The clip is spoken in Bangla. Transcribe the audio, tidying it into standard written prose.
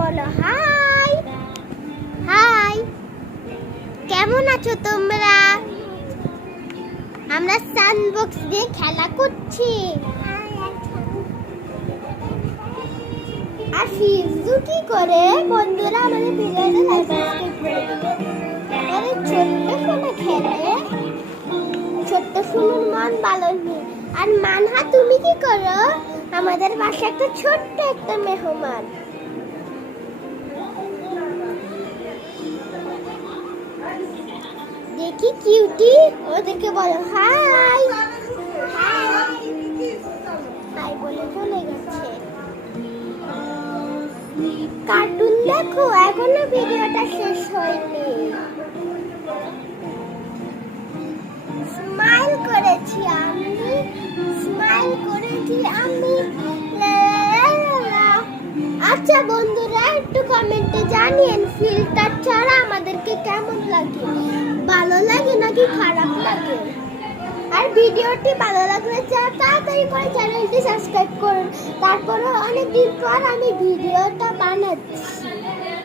বলো হাই হাই, কেমন আছো তোমরা? আমরা সানবক্স দিয়ে খেলা করছি। আর ফিজু কি করে? বন্ধুরা আমাদের ভিডিওটা লাইক সাবস্ক্রাইব করে দিবেন। আরে ছোট্ট ফোনে খেলে, ছোট্ট ফোনের মন ভালো নেই। আর মানহা তুমি কি করো? আমাদের বাসায় একটা ছোট্ট একটা মেহমান। দেখি কিউটি, ওদেরকে বলো হাই হাই হাই বলে চলে গেছে। কার্টুন দেখো, এখনো ভিডিওটা শেষ হয়নি। স্মাইল করেছি আমি, স্মাইল করেছি আমি। আচ্ছা বন্ধুরা, একটু কমেন্টে জানিয়েন ফিল্টার ছাড়া আমাদেরকে কেমন লাগে, ভালো লাগে নাকি খারাপ লাগে। আর ভিডিওটি ভালো লাগলে তাড়াতাড়ি করে চ্যানেলটি সাবস্ক্রাইব করুন। তারপরে অনেকদিন পর আমি ভিডিওটা বানাচ্ছি।